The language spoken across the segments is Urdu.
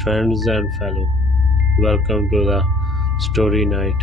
friends and fellow, welcome to the story night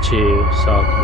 6-7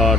8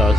10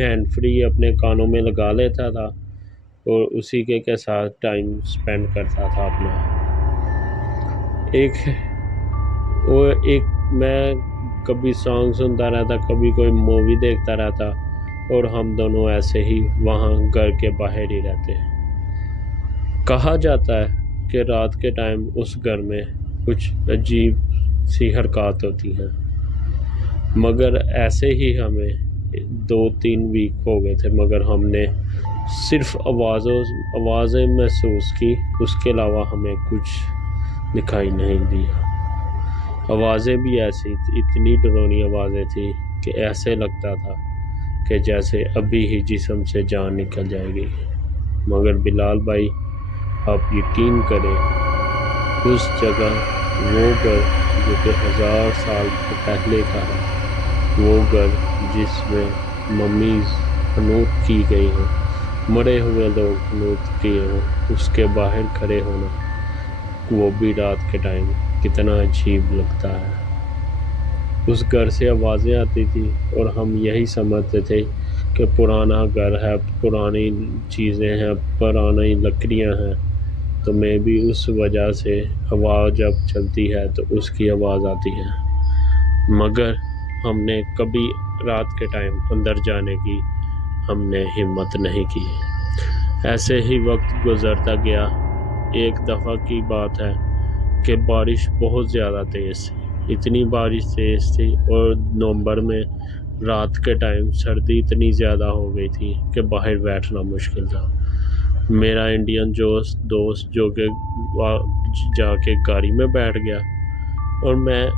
hand free اپنے کانوں میں لگا لیتا تھا اور اسی کے ساتھ ٹائم سپینڈ کرتا تھا اپنا۔ ایک میں کبھی سانگ سنتا رہتا، کبھی کوئی مووی دیکھتا رہتا، اور ہم دونوں ایسے ہی وہاں گھر کے باہر ہی رہتے۔ کہا جاتا ہے کہ رات کے ٹائم اس گھر میں کچھ عجیب سی حرکات ہوتی ہیں، مگر ایسے ہی ہمیں 2-3 ویک ہو گئے تھے، مگر ہم نے صرف آوازیں محسوس کی، اس کے علاوہ ہمیں کچھ دکھائی نہیں دیا۔ آوازیں بھی ایسی اتنی ڈرونی آوازیں تھیں کہ ایسے لگتا تھا کہ جیسے ابھی ہی جسم سے جان نکل جائے گی۔ مگر بلال بھائی، آپ یقین کریں، اس جگہ وہ گھر جو کہ 1000 سال پہلے کا ہے، وہ گھر جس میں ممیز حنوط کی گئی ہیں، مرے ہوئے لوگ حنوط کیے ہیں، اس کے باہر کھڑے ہونا، وہ بھی رات کے ٹائم کتنا عجیب لگتا ہے۔ اس گھر سے آوازیں آتی تھی اور ہم یہی سمجھتے تھے کہ پرانا گھر ہے، پرانی چیزیں ہیں، پرانی لکڑیاں ہیں، تو میں بھی اس وجہ سے ہوا جب چلتی ہے تو اس کی آواز آتی ہے۔ مگر ہم نے کبھی رات کے ٹائم اندر جانے کی ہم نے ہمت نہیں کی۔ ایسے ہی وقت گزرتا گیا۔ ایک دفعہ کی بات ہے کہ بارش بہت زیادہ تیز تھی، اتنی بارش تیز تھی، اور نومبر میں رات کے ٹائم سردی اتنی زیادہ ہو گئی تھی کہ باہر بیٹھنا مشکل تھا۔ میرا انڈین دوست جو کہ جا کے گاڑی میں بیٹھ گیا، اور میں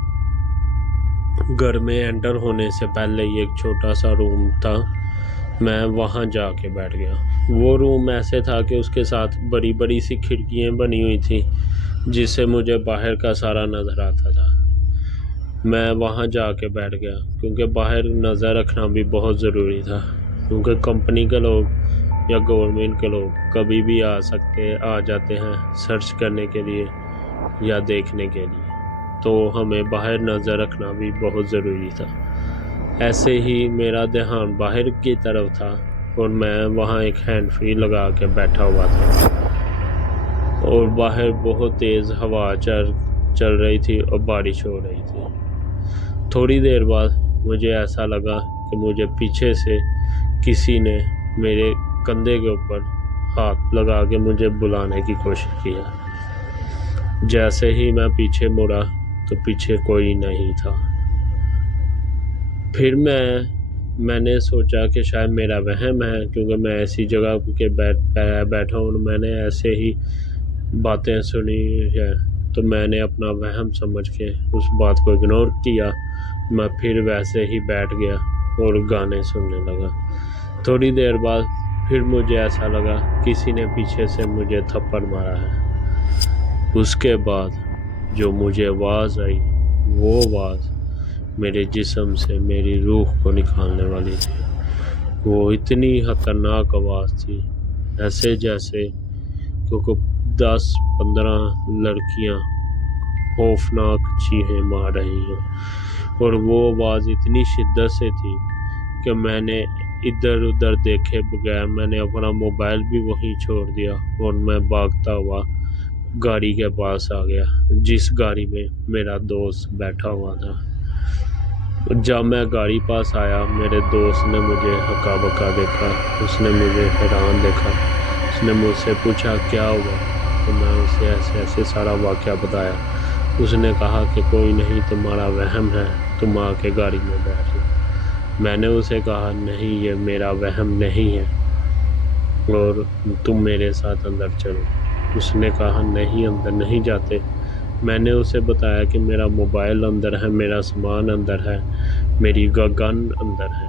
گھر میں انٹر ہونے سے پہلے ایک چھوٹا سا روم تھا، میں وہاں جا کے بیٹھ گیا۔ وہ روم ایسے تھا کہ اس کے ساتھ بڑی بڑی سی کھڑکیاں بنی ہوئی تھیں جس سے مجھے باہر کا سارا نظر آتا تھا۔ میں وہاں جا کے بیٹھ گیا کیونکہ باہر نظر رکھنا بھی بہت ضروری تھا، کیونکہ کمپنی کے لوگ یا گورنمنٹ کے لوگ کبھی بھی آ جاتے ہیں سرچ کرنے کے لیے یا دیکھنے کے لیے، تو ہمیں باہر نظر رکھنا بھی بہت ضروری تھا۔ ایسے ہی میرا دھیان باہر کی طرف تھا اور میں وہاں ایک ہینڈ فری لگا کے بیٹھا ہوا تھا، اور باہر بہت تیز ہوا چل رہی تھی اور بارش ہو رہی تھی۔ تھوڑی دیر بعد مجھے ایسا لگا کہ مجھے پیچھے سے کسی نے میرے کندھے کے اوپر ہاتھ لگا کے مجھے بلانے کی کوشش کیا۔ جیسے ہی میں پیچھے مڑا تو پیچھے کوئی نہیں تھا۔ پھر میں نے سوچا کہ شاید میرا وہم ہے، کیونکہ میں ایسی جگہ کے بیٹھا ہوں، میں نے ایسے ہی باتیں سنی ہے، تو میں نے اپنا وہم سمجھ کے اس بات کو اگنور کیا۔ میں پھر ویسے ہی بیٹھ گیا اور گانے سننے لگا۔ تھوڑی دیر بعد پھر مجھے ایسا لگا کسی نے پیچھے سے مجھے تھپڑ مارا ہے۔ اس کے بعد جو مجھے آواز آئی، وہ آواز میرے جسم سے میری روح کو نکالنے والی تھی۔ وہ اتنی خطرناک آواز تھی، ایسے جیسے کیونکہ 10-15 لڑکیاں خوفناک چیخیں مار رہی ہیں، اور وہ آواز اتنی شدت سے تھی کہ میں نے ادھر ادھر دیکھے بغیر میں نے اپنا موبائل بھی وہیں چھوڑ دیا اور میں بھاگتا ہوا گاڑی کے پاس آ گیا، جس گاڑی میں میرا دوست بیٹھا ہوا تھا۔ جب میں گاڑی پاس آیا، میرے دوست نے مجھے ہکا بکا دیکھا، اس نے مجھے حیران دیکھا، اس نے مجھ سے پوچھا کیا ہوا، تو میں اسے ایسے سارا واقعہ بتایا۔ اس نے کہا کہ کوئی نہیں، تمہارا وہم ہے، تم آ کے گاڑی میں بیٹھ جاؤ۔ میں نے اسے کہا نہیں، یہ میرا وہم نہیں ہے اور تم میرے ساتھ اندر چلو۔ اس نے کہا نہیں، اندر نہیں جاتے۔ میں نے اسے بتایا کہ میرا موبائل اندر ہے، میرا سامان اندر ہے، میری گن اندر ہے،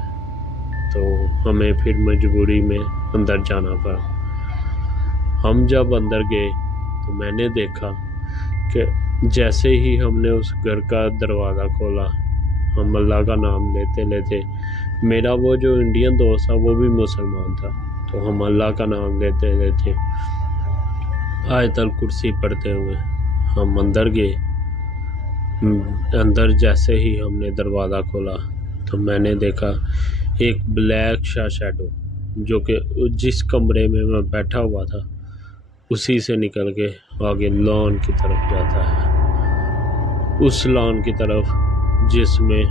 تو ہمیں پھر مجبوری میں اندر جانا پڑا۔ ہم جب اندر گئے تو میں نے دیکھا کہ جیسے ہی ہم نے اس گھر کا دروازہ کھولا، ہم اللہ کا نام لیتے لیتے، میرا وہ جو انڈین دوست تھا وہ بھی مسلمان تھا، تو ہم اللہ کا نام لیتے لیتے آیت الکرسی پڑھتے ہوئے ہم اندر گئے۔ اندر جیسے ہی ہم نے دروازہ کھولا تو میں نے دیکھا ایک بلیک سا شیڈو جو کہ جس کمرے میں میں بیٹھا ہوا تھا اسی سے نکل کے آگے لان کی طرف جاتا ہے، اس لان کی طرف جس میں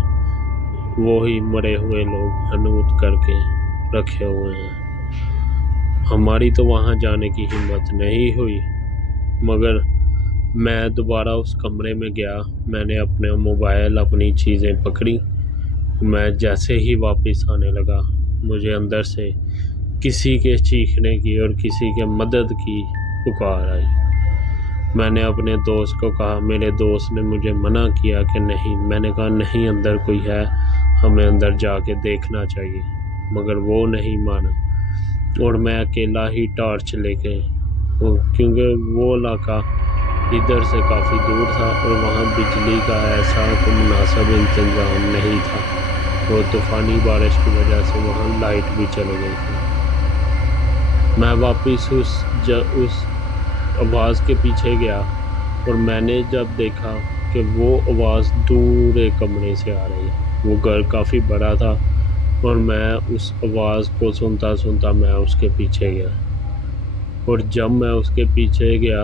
وہی مرے ہوئے لوگ حنوط کر کے رکھے ہوئے ہیں۔ ہماری تو وہاں جانے کی ہمت نہیں ہوئی، مگر میں دوبارہ اس کمرے میں گیا، میں نے اپنے موبائل اپنی چیزیں پکڑی، میں جیسے ہی واپس آنے لگا مجھے اندر سے کسی کے چیخنے کی اور کسی کے مدد کی پکار آئی۔ میں نے اپنے دوست کو کہا، میرے دوست نے مجھے منع کیا کہ نہیں، میں نے کہا نہیں اندر کوئی ہے، ہمیں اندر جا کے دیکھنا چاہیے، مگر وہ نہیں مانا، اور میں اکیلا ہی ٹارچ لے کے، کیونکہ وہ علاقہ ادھر سے کافی دور تھا اور وہاں بجلی کا ایسا کوئی مناسب انتظام نہیں تھا، اور طوفانی بارش کی وجہ سے وہاں لائٹ بھی چلی گئی تھی۔ میں واپس اس آواز کے پیچھے گیا اور میں نے جب دیکھا کہ وہ آواز دور ایک کمرے سے آ رہی ہے، وہ گھر کافی بڑا تھا، اور میں اس آواز کو سنتا میں اس کے پیچھے گیا، اور جب میں اس کے پیچھے گیا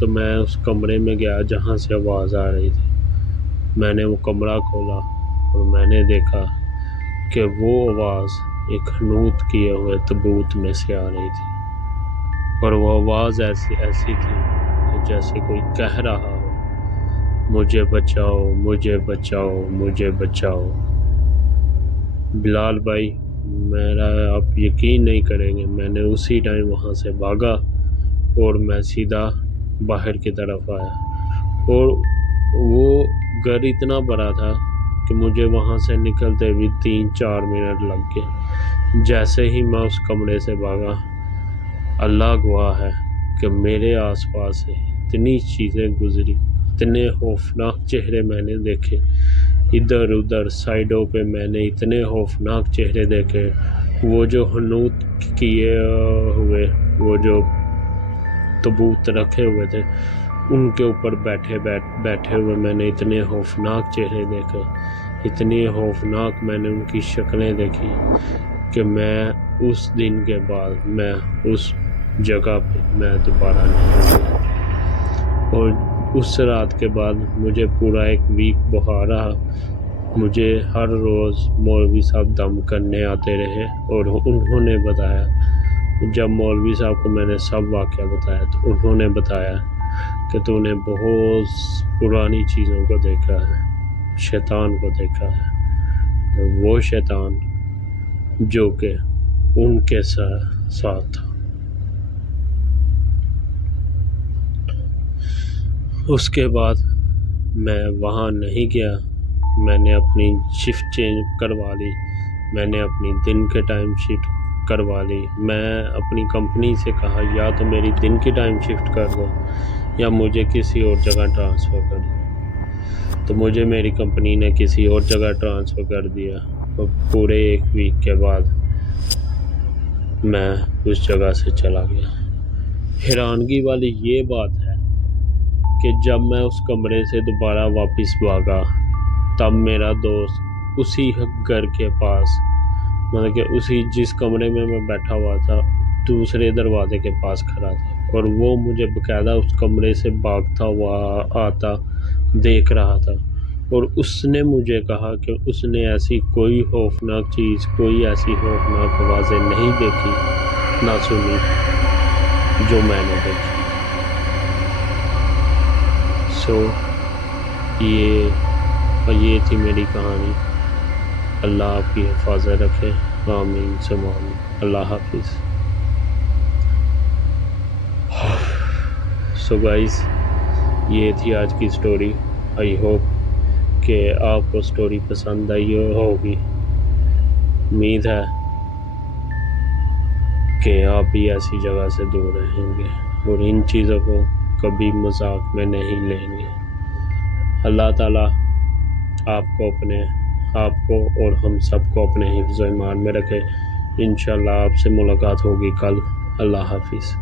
تو میں اس کمرے میں گیا جہاں سے آواز آ رہی تھی۔ میں نے وہ کمرہ کھولا اور میں نے دیکھا کہ وہ آواز ایک حنوط کیے ہوئے تابوت میں سے آ رہی تھی، اور وہ آواز ایسی تھی کہ جیسے کوئی کہہ رہا ہو، مجھے بچاؤ، مجھے بچاؤ، مجھے بچاؤ۔ بلال بھائی، میرا آپ یقین نہیں کریں گے، میں نے اسی ٹائم وہاں سے بھاگا اور میں سیدھا باہر کی طرف آیا، اور وہ گھر اتنا بڑا تھا کہ مجھے وہاں سے نکلتے بھی 3-4 منٹ لگ گئے۔ جیسے ہی میں اس کمرے سے بھاگا، اللہ گواہ ہے کہ میرے آس پاس سے اتنی چیزیں گزری، اتنے خوفناک چہرے میں نے دیکھے، ادھر ادھر سائڈوں پہ میں نے اتنے خوفناک چہرے دیکھے، وہ جو حنوط کیے ہوئے، وہ جو تابوت رکھے ہوئے تھے ان کے اوپر بیٹھے ہوئے میں نے اتنے خوفناک چہرے دیکھے، اتنی خوفناک میں نے ان کی شکلیں دیکھی کہ میں اس دن کے بعد میں اس جگہ پہ میں دوبارہ نہیں گیا، اور اس رات کے بعد مجھے پورا 1 ویک بخار رہا۔ مجھے ہر روز مولوی صاحب دم کرنے آتے رہے، اور انہوں نے بتایا، جب مولوی صاحب کو میں نے سب واقعہ بتایا تو انہوں نے بتایا کہ تو نے بہت پرانی چیزوں کو دیکھا ہے، شیطان کو دیکھا ہے، اور وہ شیطان جو کہ ان کے ساتھ تھا۔ اس کے بعد میں وہاں نہیں گیا، میں نے اپنی شفٹ چینج کروا لی، میں نے اپنی دن کے ٹائم شفٹ کروا لی۔ میں اپنی کمپنی سے کہا یا تو میری دن کی ٹائم شفٹ کر دو یا مجھے کسی اور جگہ ٹرانسفر کر دو، تو مجھے میری کمپنی نے کسی اور جگہ ٹرانسفر کر دیا، اور پورے 1 ویک کے بعد میں اس جگہ سے چلا گیا۔ حیرانگی والی یہ بات ہے کہ جب میں اس کمرے سے دوبارہ واپس بھاگا تب میرا دوست اسی گھر کے پاس، مطلب کہ اسی جس کمرے میں میں بیٹھا ہوا تھا دوسرے دروازے کے پاس کھڑا تھا، اور وہ مجھے باقاعدہ اس کمرے سے بھاگتا ہوا آتا دیکھ رہا تھا، اور اس نے مجھے کہا کہ اس نے ایسی کوئی خوفناک چیز، کوئی ایسی خوفناک آوازیں نہیں دیکھی نہ سنی جو میں نے دیکھی۔ یہ تھی میری کہانی۔ اللہ آپ کی حفاظت رکھے، آمین ثم آمین۔ اللہ حافظ۔ گائز، یہ تھی آج کی سٹوری۔ آئی ہوپ کہ آپ کو سٹوری پسند آئی ہوگی۔ امید ہے کہ آپ بھی ایسی جگہ سے دور رہیں گے اور ان چیزوں کو کبھی مذاق میں نہیں لیں گے۔ اللہ تعالیٰ آپ کو اور ہم سب کو اپنے حفظ و ایمان میں رکھے۔ انشاءاللہ آپ سے ملاقات ہوگی کل۔ اللہ حافظ۔